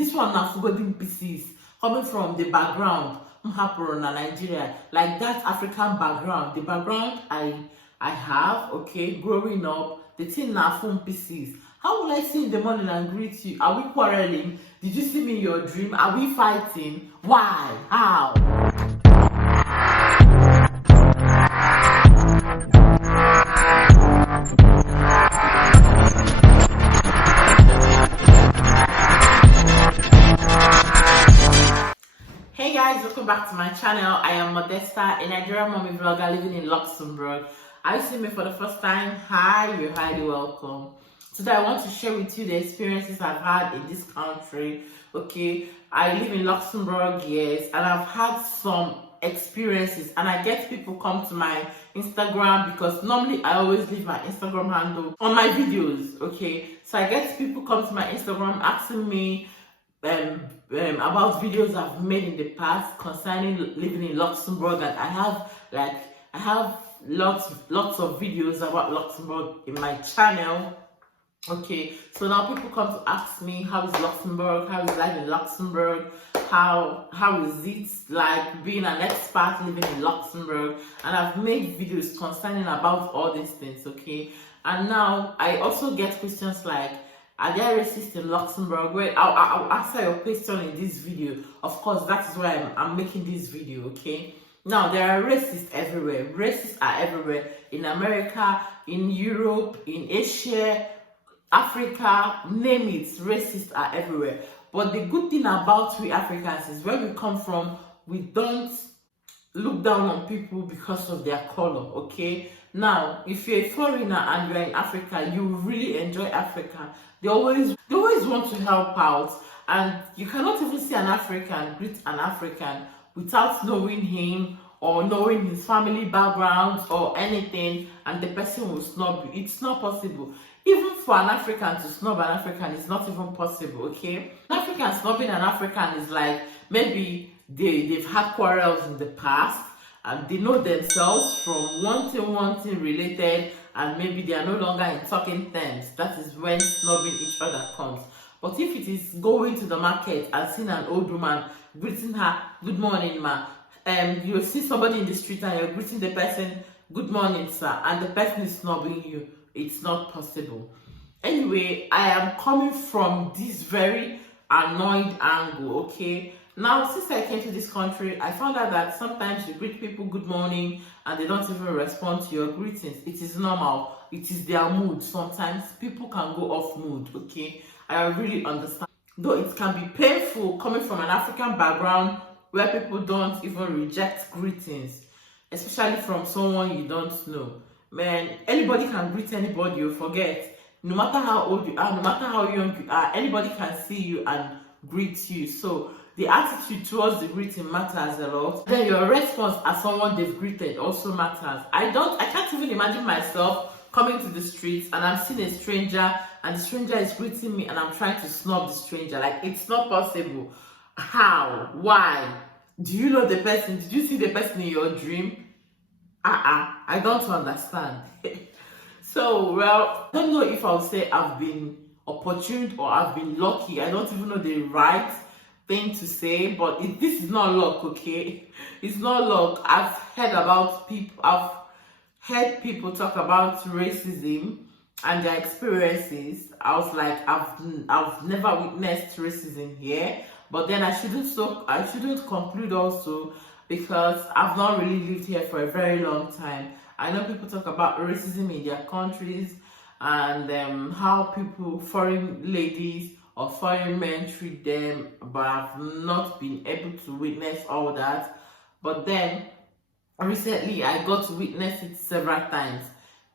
this one na golden pieces coming from the background happened in Nigeria, like that African background, the background I have, okay, growing up, the thing na phone pieces. How will I see you in the morning and greet you? Are we quarreling? Did you see me in your dream? Are we fighting? Why? How? Hey guys, welcome back to my channel. I am Modesta, a Nigerian mommy vlogger living in Luxembourg. Are you seeing me for the first time? Hi, you're highly welcome. Today I want to share with you the experiences I've had in this country. Okay, I live in Luxembourg, yes, and I've had some experiences, and I get people come to my Instagram because normally I always leave my Instagram handle on my videos. Okay, so I get people come to my Instagram asking me about videos I've made in the past concerning living in Luxembourg, and I have lots of videos about Luxembourg in my channel. Okay, so now people come to ask me, how is Luxembourg? How is life in Luxembourg? How is it like being an expat living in Luxembourg? And I've made videos concerning about all these things. Okay, and now I also get questions like, are there racists in Luxembourg? Well, I'll answer your question in this video. Of course, that is why I'm making this video, okay? Now, there are racists everywhere. Racists are everywhere. In America, in Europe, in Asia, Africa, name it, racists are everywhere. But the good thing about we Africans is where we come from, we don't look down on people because of their color, okay? Now, if you're a foreigner and you're in Africa, you really enjoy Africa. They always want to help out, and you cannot even see an African greet an African without knowing him or knowing his family background or anything, and the person will snub you. It's not possible. Even for an African to snub an African is not even possible, okay? An African snubbing an African is like maybe they've had quarrels in the past, and they know themselves from one thing related, and maybe they are no longer in talking terms. That is when snubbing each other comes. But if it is going to the market and seeing an old woman, greeting her, good morning, ma, you see somebody in the street and you're greeting the person, good morning, sir, and the person is snubbing you, it's not possible. Anyway, I am coming from this very annoyed angle, okay? Now, since I came to this country, I found out that sometimes you greet people good morning and they don't even respond to your greetings. It is normal. It is their mood. Sometimes people can go off mood, okay? I really understand. Though it can be painful coming from an African background where people don't even reject greetings, especially from someone you don't know. Man, anybody can greet anybody, you forget. No matter how old you are, no matter how young you are, anybody can see you and greet you. So the attitude towards the greeting matters a lot. Then your response as someone they've greeted also matters. I can't even imagine myself coming to the streets and I'm seeing a stranger and the stranger is greeting me and I'm trying to snub the stranger. Like, it's not possible. How? Why? Do you know the person? Did you see the person in your dream? I don't understand. So, well, I don't know if I'll say I've been opportune or I've been lucky. I don't even know the right thing to say, but this is not luck, okay? It's not luck. I've heard people talk about racism and their experiences. I was like, I've never witnessed racism here, but then I shouldn't conclude also because I've not really lived here for a very long time. I know people talk about racism in their countries and how foreign ladies or foreign men treat them, but I've not been able to witness all that. But then recently I got to witness it several times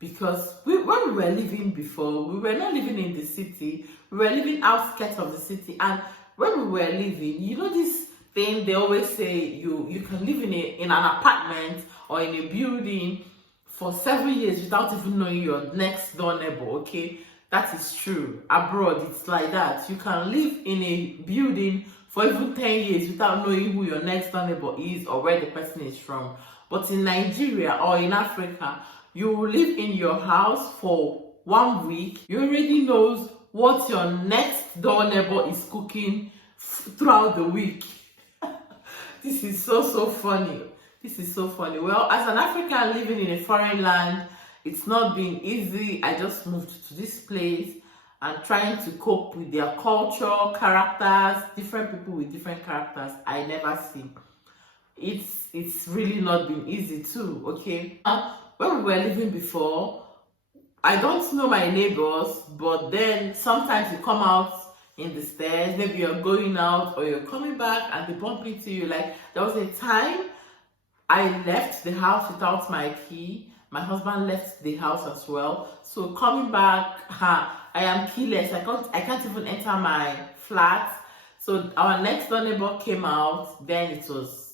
because when we were living before, we were not living in the city, we were living outskirts of the city. And when we were living, you know this thing they always say, you can live in an apartment or in a building for 7 years without even knowing your next door neighbor, okay? That is true. Abroad, it's like that. You can live in a building for even 10 years without knowing who your next door neighbor is or where the person is from. But in Nigeria or in Africa, you will live in your house for 1 week. You already knows what your next door neighbor is cooking throughout the week. This is so funny. This is so funny. Well, as an African living in a foreign land, it's not been easy. I just moved to this place and trying to cope with their culture, characters, different people with different characters I never see. It's really not been easy too, okay? When we were living before, I don't know my neighbors, but then sometimes you come out in the stairs, maybe you're going out or you're coming back and they bump into you. Like, there was a time I left the house without my key. My husband left the house as well. So coming back, I am keyless. I can't even enter my flat. So our next door neighbor came out. Then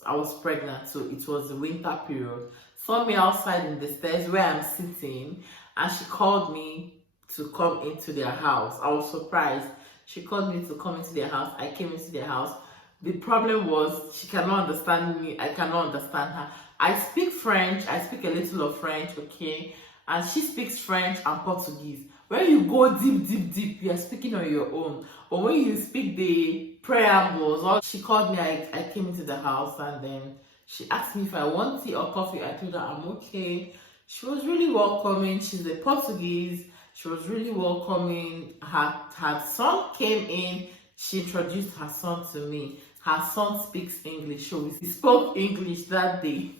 I was pregnant, so it was the winter period. Saw me outside in the stairs where I'm sitting, and she called me to come into their house. I was surprised. She called me to come into their house. I came into their house. The problem was she cannot understand me. I cannot understand her. I speak French. I speak a little of French, okay? And she speaks French and Portuguese. When you go deep, you are speaking on your own. But when you speak the preambles, or she called me, I came into the house, and then she asked me if I want tea or coffee. I told her I'm okay. She was really welcoming. She's a Portuguese. She was really welcoming. Her son came in. She introduced her son to me. Her son speaks English, so we spoke English that day.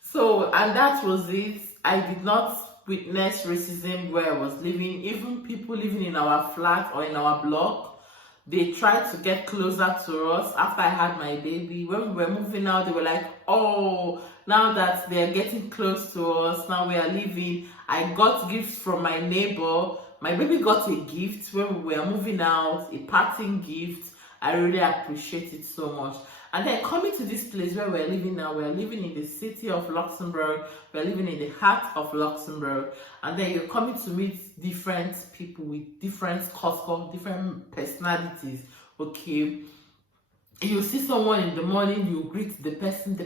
So, and that was it. I did not witness racism where I was living. Even people living in our flat or in our block, they tried to get closer to us after I had my baby. When we were moving out, they were like, oh, now that they're getting close to us, now we are leaving. I got gifts from my neighbor. My baby got a gift when we were moving out, a parting gift. I really appreciate it so much. And then coming to this place where we're living now, we're living in the city of Luxembourg, we're living in the heart of Luxembourg, and then you're coming to meet different people with different customs, different personalities, okay? You see someone in the morning, you greet the person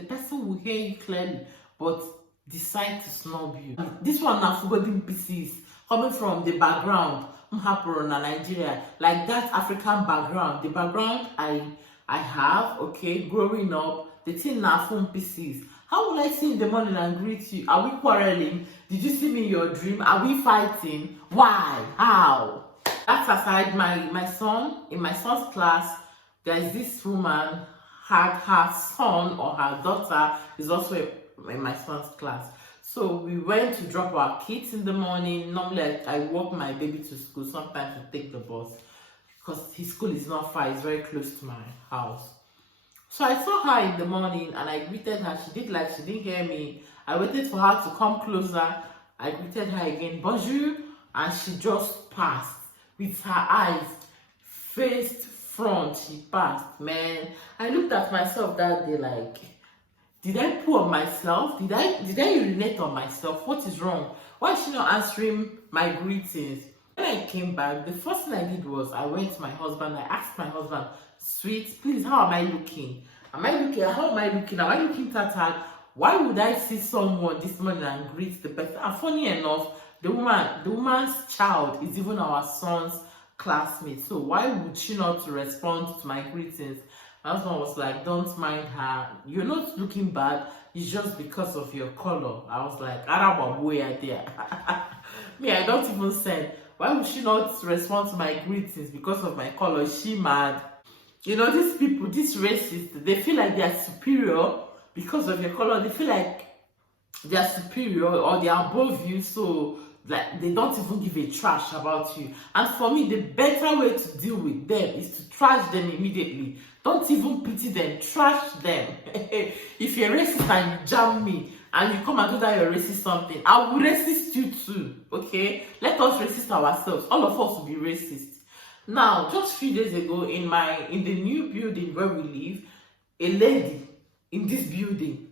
will hear you clearly, but decide to snub you. This one now forgotten pieces coming from the background, Nigeria, like that African background, the background I have, okay, growing up, the thing now phone pieces. How will I see in the morning and greet you? Are we quarreling? Did you see me in your dream? Are we fighting? Why? How? That's aside, my son, in my son's class, there's this woman, her son or her daughter is also in my son's class. So we went to drop our kids in the morning. Normally I walk my baby to school, sometimes to take the bus, because his school is not far, it's very close to my house. So I saw her in the morning and I greeted her. She did like she didn't hear me. I waited for her to come closer. I greeted her again, bonjour, and she just passed with her eyes faced front. She passed, man. I looked at myself that day like, did I poo on myself? Did I urinate on myself? What is wrong? Why is she not answering my greetings? When I came back, the first thing I did was I went to my husband. I asked my husband, sweet, please, how am I looking? How am I looking? Am I looking tattered? Why would I see someone this morning and greet the person? And funny enough, the woman's child is even our son's classmate. So why would she not respond to my greetings? My husband was like, don't mind her. You're not looking bad. It's just because of your color. I was like, idea. Me, I don't even send. Why would she not respond to my greetings because of my color? Is she mad? You know, these people, these racists, they feel like they are superior because of your color. They feel like they are superior or they are above you, so like they don't even give a trash about you. And for me, the better way to deal with them is to trash them immediately. Don't even pity them, trash them. If you're racist and you jam me and you come and do that you're racist something, I will racist you too, okay? Let us racist ourselves. All of us will be racist. Now, just a few days ago, in the new building where we live, a lady in this building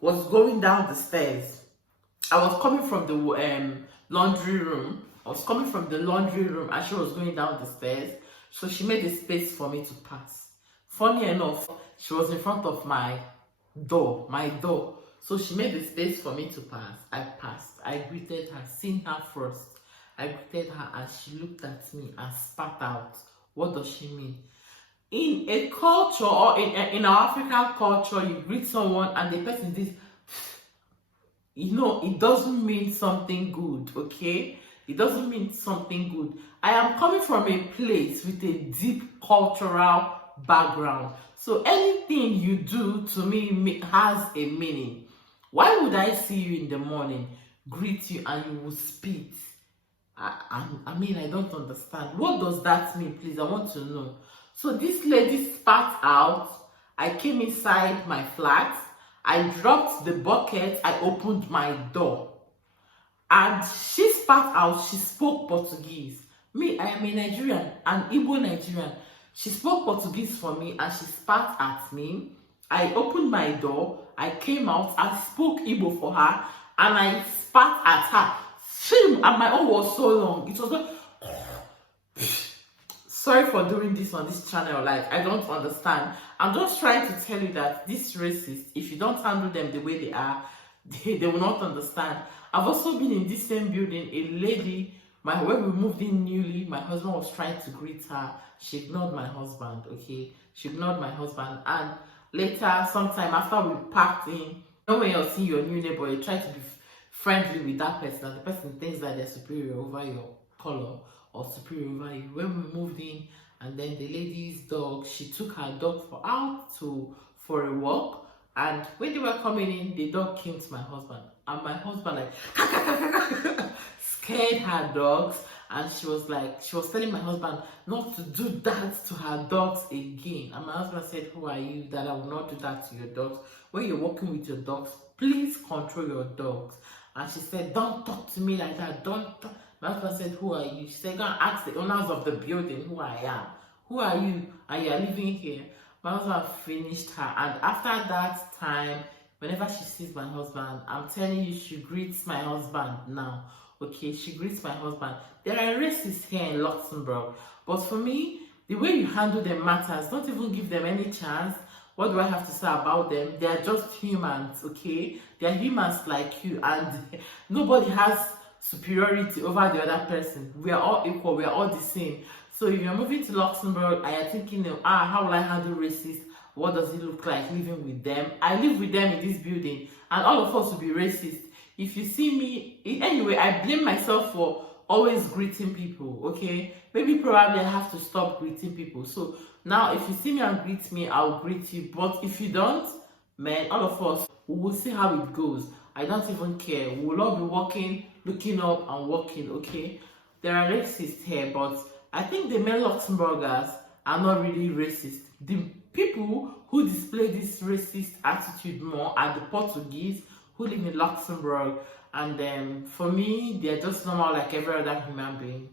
was going down the stairs. I was coming from the laundry room. I was coming from the laundry room and she was going down the stairs. So she made a space for me to pass. Funny enough, she was in front of my door. So she made a space for me to pass. I passed. I greeted her, seen her first. I greeted her and she looked at me and spat out. What does she mean? In a culture or in our African culture, you greet someone and the person this, it doesn't mean something good, okay? It doesn't mean something good. I am coming from a place with a deep cultural background. So anything you do to me has a meaning. Why would I see you in the morning, greet you, and you will spit? I don't understand. What does that mean, please? I want to know. So this lady spat out. I came inside my flat. I dropped the bucket. I opened my door. And she spat out. She spoke Portuguese. Me, I am a Nigerian, an Igbo Nigerian. She spoke Portuguese for me and she spat at me. I opened my door. I came out. I spoke Igbo for her and I spat at her. And my own was so long. It was like, sorry for doing this on this channel. Like, I don't understand. I'm just trying to tell you that this racist, if you don't handle them the way they are, they will not understand. I've also been in this same building. A lady, when we moved in newly, my husband was trying to greet her. She ignored my husband, okay? She ignored my husband. And later, sometime after we packed in, when you're seeing your new neighbor, you try to be friendly with that person, and the person thinks that they're superior over your color or superior over you. When we moved in, and then the lady's dog, she took her dog for a walk, and when they were coming in, the dog came to my husband, and my husband like scared her dogs, and she was telling my husband not to do that to her dogs again. And my husband said, "Who are you that I will not do that to your dogs? When you're walking with your dogs, please control your dogs." And she said, "Don't talk to me like that. Don't talk." My husband said, "Who are you?" She said, "Go and ask the owners of the building who I am. Who are you? And you are living here." My husband finished her. And after that time, whenever she sees my husband, I'm telling you, she greets my husband now. Okay, she greets my husband. There are racists here in Luxembourg. But for me, the way you handle them matters. Don't even give them any chance. What do I have to say about them? They are just humans, okay? They are humans like you, and nobody has superiority over the other person. We are all equal. We are all the same. So if you're moving to Luxembourg and you're thinking, how will I handle racists? What does it look like living with them? I live with them in this building, and all of us will be racist. If you see me, anyway, I blame myself for always greeting people, okay? Maybe probably I have to stop greeting people. So now if you see me and greet me, I'll greet you. But if you don't, man, all of us, we will see how it goes. I don't even care. We will all be walking, looking up and walking, okay? There are racists here, but I think the main Luxembourgers are not really racist. The people who display this racist attitude more are the Portuguese who live in Luxembourg, and for me, they're just normal like every other human being.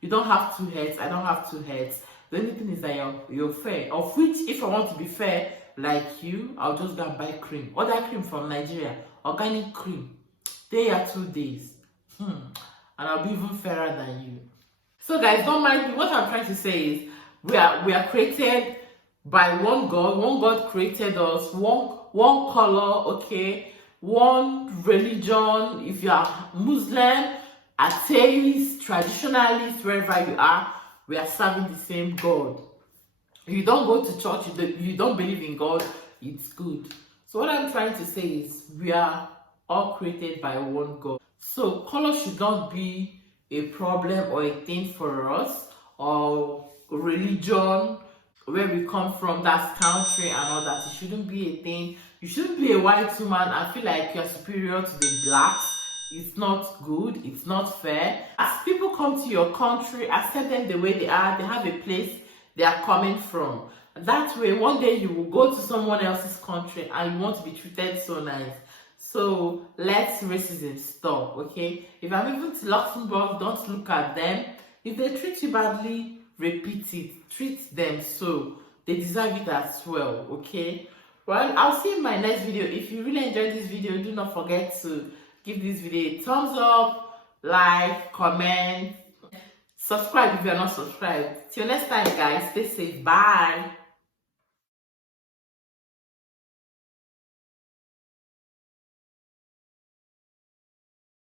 You don't have two heads. I don't have two heads. The only thing is that you're fair. Of which, if I want to be fair like you, I'll just go and buy cream. Order cream from Nigeria, organic cream. Stay here 2 days, and I'll be even fairer than you. So guys, don't mind me. What I'm trying to say is we are created by one God. One God created us. One color, okay? One religion. If you are Muslim, atheist, traditionalist, wherever you are, we are serving the same God. If you don't go to church, you don't believe in God, it's good. So what I'm trying to say is we are all created by one God. So color should not be a problem or a thing for us, or religion, where we come from, that's country and all that. It shouldn't be a thing. You shouldn't be a white woman and feel like you're superior to the blacks. It's not good. It's not fair. As people come to your country, accept them the way they are. They have a place they are coming from. That way, one day you will go to someone else's country and you want to be treated so nice. So let's racism stop, okay? If I'm moving to Luxembourg, don't look at them. If they treat you badly, repeat it. Treat them so they deserve it as well, okay? Well, I'll see you in my next video. If you really enjoyed this video, do not forget to give this video a thumbs up, like, comment, subscribe if you're not subscribed. Till next time, guys, stay safe. Bye.